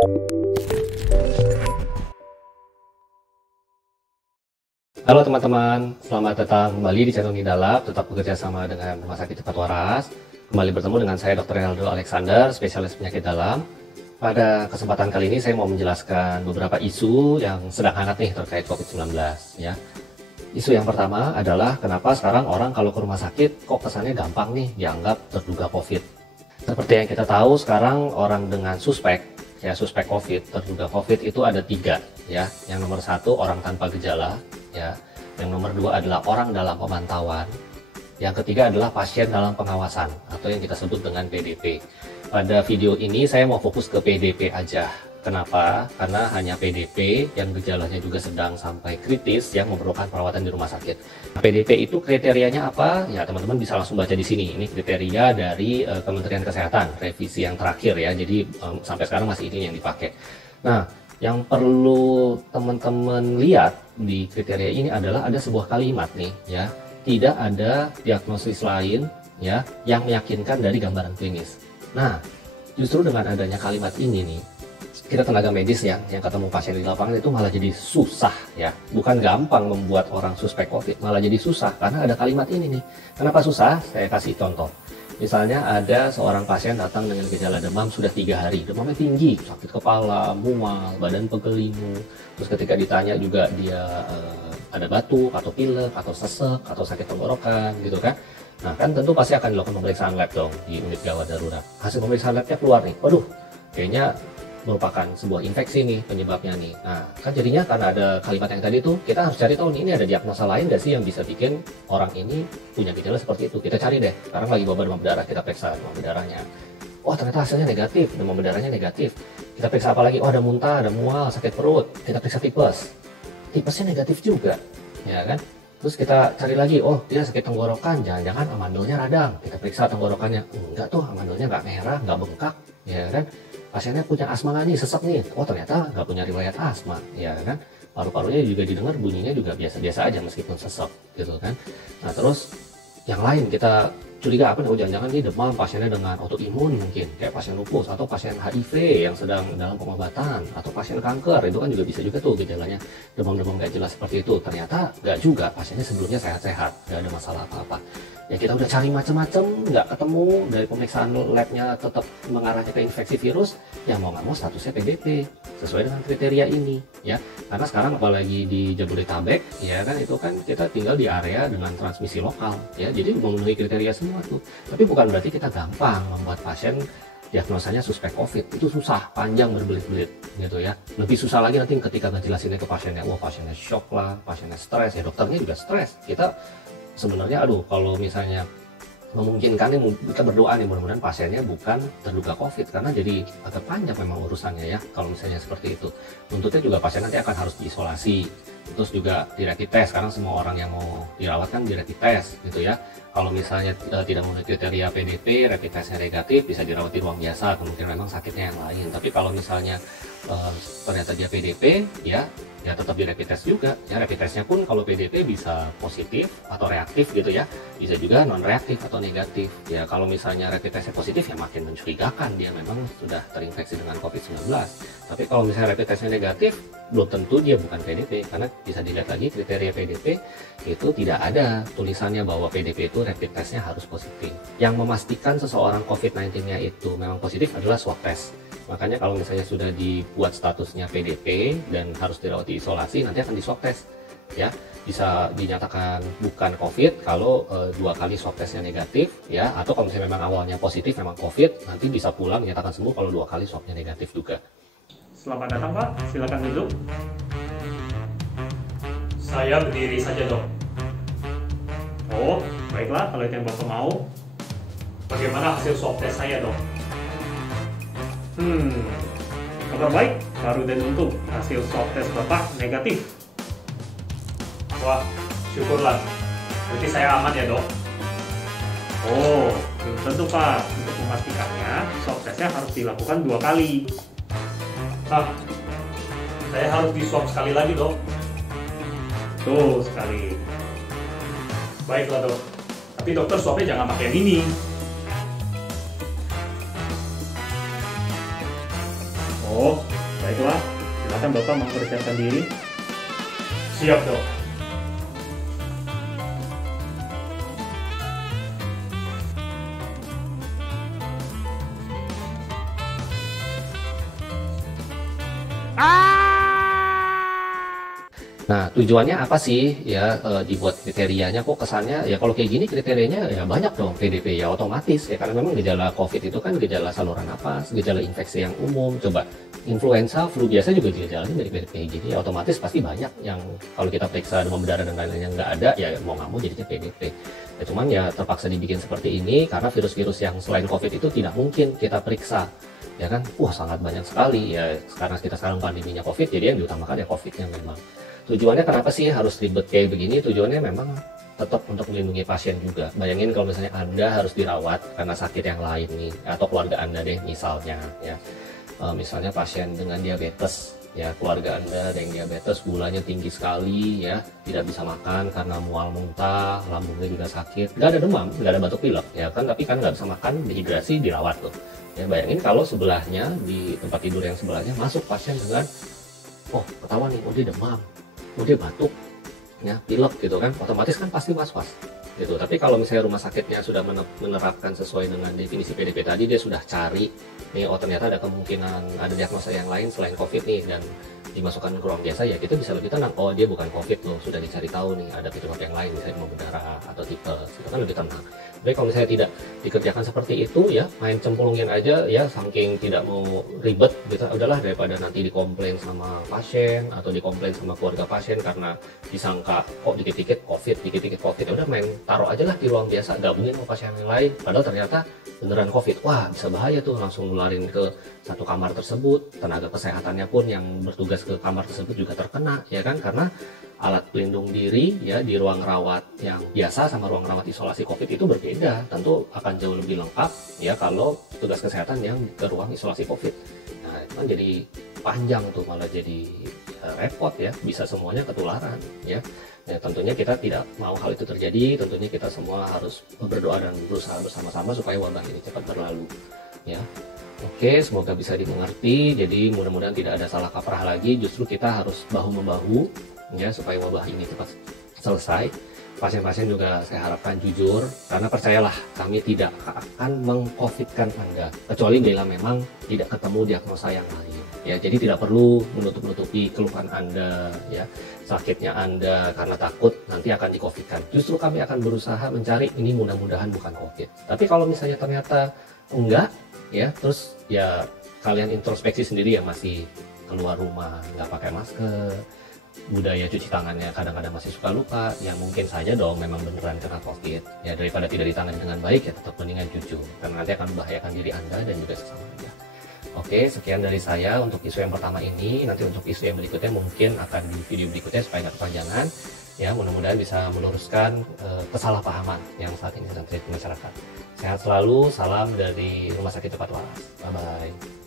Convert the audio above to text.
Halo teman-teman, selamat datang kembali di channel Nidalab, tetap bekerja sama dengan Rumah Sakit Cepat Waras. Kembali bertemu dengan saya Dr. Renaldo Alexander, spesialis penyakit dalam. Pada kesempatan kali ini saya mau menjelaskan beberapa isu yang sedang hangat nih terkait COVID-19 ya. Isu yang pertama adalah kenapa sekarang orang kalau ke rumah sakit kok kesannya gampang nih dianggap terduga COVID. Seperti yang kita tahu sekarang orang dengan suspek COVID, terduga COVID itu ada 3 ya. Yang nomor 1 orang tanpa gejala ya. Yang nomor 2 adalah orang dalam pemantauan. Yang ketiga adalah pasien dalam pengawasan atau yang kita sebut dengan PDP. Pada video ini saya mau fokus ke PDP aja. Kenapa? Karena hanya PDP yang gejalanya juga sedang sampai kritis yang memerlukan perawatan di rumah sakit. Nah, PDP itu kriterianya apa? Ya teman-teman bisa langsung baca di sini. Ini kriteria dari Kementerian Kesehatan, revisi yang terakhir ya. Jadi sampai sekarang masih ini yang dipakai. Nah, yang perlu teman-teman lihat di kriteria ini adalah ada sebuah kalimat nih ya. Tidak ada diagnosis lain ya yang meyakinkan dari gambaran klinis. Nah, justru dengan adanya kalimat ini nih, kita tenaga medis ya, yang ketemu pasien di lapangan itu malah jadi susah ya. Bukan gampang membuat orang suspek COVID, malah jadi susah karena ada kalimat ini nih. Kenapa susah? Saya kasih contoh. Misalnya ada seorang pasien datang dengan gejala demam sudah 3 hari, demamnya tinggi, sakit kepala, mual, badan pegelimu. Terus ketika ditanya juga dia ada batuk atau pilek atau sesek atau sakit tenggorokan gitu kan. Nah kan tentu pasti akan dilakukan pemeriksaan lab dong di unit gawat darurat. Hasil pemeriksaan labnya keluar nih, waduh kayaknya merupakan sebuah infeksi nih penyebabnya nih. Nah kan jadinya karena ada kalimat yang tadi tuh kita harus cari tahu nih ini ada diagnosa lain gak sih yang bisa bikin orang ini punya gejala seperti itu. Kita cari deh, sekarang lagi wabah demam berdarah, kita periksa demam berdarahnya. Oh ternyata hasilnya negatif, demam berdarahnya negatif. Kita periksa apa lagi? Oh ada muntah, ada mual, sakit perut. Kita periksa tipes, tipesnya negatif juga ya kan. Terus kita cari lagi, oh dia sakit tenggorokan, jangan-jangan amandelnya radang. Kita periksa tenggorokannya, enggak tuh amandelnya nggak merah, nggak bengkak ya kan. Pasiennya punya asma nggak nih, sesak nih, oh ternyata nggak punya riwayat asma ya kan. Paru-parunya juga didengar bunyinya juga biasa-biasa aja meskipun sesak gitu kan. Nah terus yang lain kita curiga apa nih, oh jangan-jangan nih demam pasiennya dengan autoimun mungkin kayak pasien lupus atau pasien HIV yang sedang dalam pengobatan atau pasien kanker, itu kan juga bisa juga tuh gejalanya demam-demam gak jelas seperti itu. Ternyata nggak juga, pasiennya sebelumnya sehat-sehat, nggak ada masalah apa-apa. Ya kita udah cari macam-macam, nggak ketemu, dari pemeriksaan labnya tetap mengarahnya ke infeksi virus, ya mau nggak mau statusnya PDP sesuai dengan kriteria ini ya. Karena sekarang apalagi di Jabodetabek ya kan, itu kan kita tinggal di area dengan transmisi lokal ya, jadi memenuhi kriteria semua tuh. Tapi bukan berarti kita gampang membuat pasien diagnosanya suspek COVID. Itu susah, panjang, berbelit-belit gitu ya. Lebih susah lagi nanti ketika ngejelasinnya ke pasiennya, wah pasiennya shock lah, pasiennya stres ya, dokternya juga stres. Kita sebenarnya aduh kalau misalnya memungkinkan nih kita berdoa nih mudah-mudahan pasiennya bukan terduga COVID, karena jadi agak panjang memang urusannya ya kalau misalnya seperti itu. Nuntutnya juga pasien nanti akan harus diisolasi, terus juga di rapid test, karena semua orang yang mau dirawat kan di rapid test gitu ya. Kalau misalnya tidak memenuhi kriteria PDP, rapid testnya negatif, bisa dirawat di ruang biasa, kemungkinan memang sakitnya yang lain. Tapi kalau misalnya ternyata dia PDP ya tetap di rapid test juga ya. Rapid testnya pun kalau PDP bisa positif atau reaktif gitu ya, bisa juga non reaktif atau negatif ya. Kalau misalnya rapid testnya positif ya makin mencurigakan dia memang sudah terinfeksi dengan COVID-19. Tapi kalau misalnya rapid testnya negatif, belum tentu dia bukan PDP, karena bisa dilihat lagi kriteria PDP itu tidak ada tulisannya bahwa PDP itu rapid testnya harus positif. Yang memastikan seseorang COVID-19 nya itu memang positif adalah swab test. Makanya kalau misalnya sudah dibuat statusnya PDP dan harus dirawat di isolasi, nanti akan di swab test ya. Bisa dinyatakan bukan COVID kalau 2 kali swab testnya negatif ya, atau kalau misalnya memang awalnya positif memang COVID, nanti bisa pulang dinyatakan sembuh kalau 2 kali swabnya negatif juga. Selamat datang Pak, silakan duduk. Saya berdiri saja dok. Oh, baiklah kalau itu yang Bapak mau. Bagaimana hasil swab test saya dok? Kabar baik, baru dan untung hasil swab test Bapak negatif. Wah, syukurlah. Berarti saya aman ya dok? Oh, belum tentu Pak. Untuk memastikannya, swab testnya harus dilakukan 2 kali. Saya harus di swab sekali lagi dok. Tuh sekali. Baiklah dok. Tapi dokter swabnya jangan pakai yang ini. Oh, Apakah Bapak mempersiapkan diri? Siap, Dok. Nah, tujuannya apa sih ya dibuat kriterianya? Kok kesannya ya kalau kayak gini kriterianya ya banyak dong PDP ya otomatis ya, karena memang gejala COVID itu kan gejala saluran napas, gejala infeksi yang umum. Coba influenza, flu biasa juga gejalanya dari PDP gini ya otomatis pasti banyak yang kalau kita periksa demam berdarah dan lain-lainnya nggak ada ya mau nggak mau jadinya PDP. Ya, cuman ya terpaksa dibikin seperti ini karena virus-virus yang selain COVID itu tidak mungkin kita periksa. Ya kan, sangat banyak sekali ya, karena kita sekarang pandeminya COVID, jadi yang diutamakan ya COVID-nya memang. Tujuannya kenapa sih harus ribet kayak begini? Tujuannya memang tetap untuk melindungi pasien juga. Bayangin kalau misalnya Anda harus dirawat karena sakit yang lain nih, atau keluarga Anda deh misalnya ya. Misalnya pasien dengan diabetes, ya keluarga Anda ada yang diabetes, gulanya tinggi sekali ya, tidak bisa makan karena mual muntah, lambungnya juga sakit, nggak ada demam, nggak ada batuk pilek ya kan, tapi kan nggak bisa makan, dehidrasi, dirawat tuh. Ya bayangin kalau sebelahnya, di tempat tidur yang sebelahnya masuk pasien dengan ketahuan nih, dia demam, dia batuk, ya pilek gitu kan, otomatis kan pasti was-was gitu. Tapi kalau misalnya rumah sakitnya sudah menerapkan sesuai dengan definisi PDP tadi, dia sudah cari nih, ternyata ada kemungkinan ada diagnosa yang lain selain COVID nih, dan dimasukkan ke ruang biasa, ya kita bisa lebih tenang, dia bukan COVID loh, sudah dicari tahu nih ada penyebab yang lain, misalnya demam berdarah atau tipes, itu kan lebih tenang. Tapi kalau misalnya tidak dikerjakan seperti itu ya, main cemplungin aja ya, saking tidak mau ribet gitu, udahlah daripada nanti dikomplain sama pasien atau dikomplain sama keluarga pasien karena disangka kok dikit-dikit COVID, ya udah main taruh aja lah di ruang biasa, gabungin sama pasien yang lain, padahal ternyata beneran COVID. Wah, bisa bahaya tuh, langsung nularin ke satu kamar tersebut, tenaga kesehatannya pun yang bertugas ke kamar tersebut juga terkena ya kan, karena alat pelindung diri ya di ruang rawat yang biasa sama ruang rawat isolasi COVID itu berbeda, tentu akan jauh lebih lengkap ya kalau petugas kesehatan yang ke ruang isolasi COVID. Nah itu kan jadi panjang tuh, malah jadi repot ya, bisa semuanya ketularan ya. Ya tentunya kita tidak mau hal itu terjadi, tentunya kita semua harus berdoa dan berusaha bersama-sama supaya wabah ini cepat berlalu ya. Oke, semoga bisa dimengerti. Jadi mudah-mudahan tidak ada salah kaprah lagi, justru kita harus bahu-membahu ya supaya wabah ini cepat selesai. Pasien-pasien juga saya harapkan jujur, karena percayalah kami tidak akan meng-COVID-kan Anda kecuali bila memang tidak ketemu diagnosa yang lain ya. Jadi tidak perlu menutup-nutupi keluhan Anda ya, sakitnya Anda karena takut nanti akan di-COVID-kan. Justru kami akan berusaha mencari ini, mudah-mudahan bukan COVID. Tapi kalau misalnya ternyata enggak ya, terus ya kalian introspeksi sendiri ya, masih keluar rumah nggak pakai masker, budaya cuci tangannya kadang-kadang masih suka lupa, ya mungkin saja dong memang beneran kena COVID ya. Daripada tidak ditangani dengan baik ya tetap mendingan jujur, karena nanti akan membahayakan diri Anda dan juga sesama Anda. Oke, sekian dari saya untuk isu yang pertama ini. Nanti untuk isu yang berikutnya mungkin akan di video berikutnya supaya nggak kepanjangan ya, mudah-mudahan bisa meluruskan kesalahpahaman yang saat ini sedang terjadi di masyarakat. Sehat selalu, salam dari Rumah Sakit Cepat Waras. Bye-bye.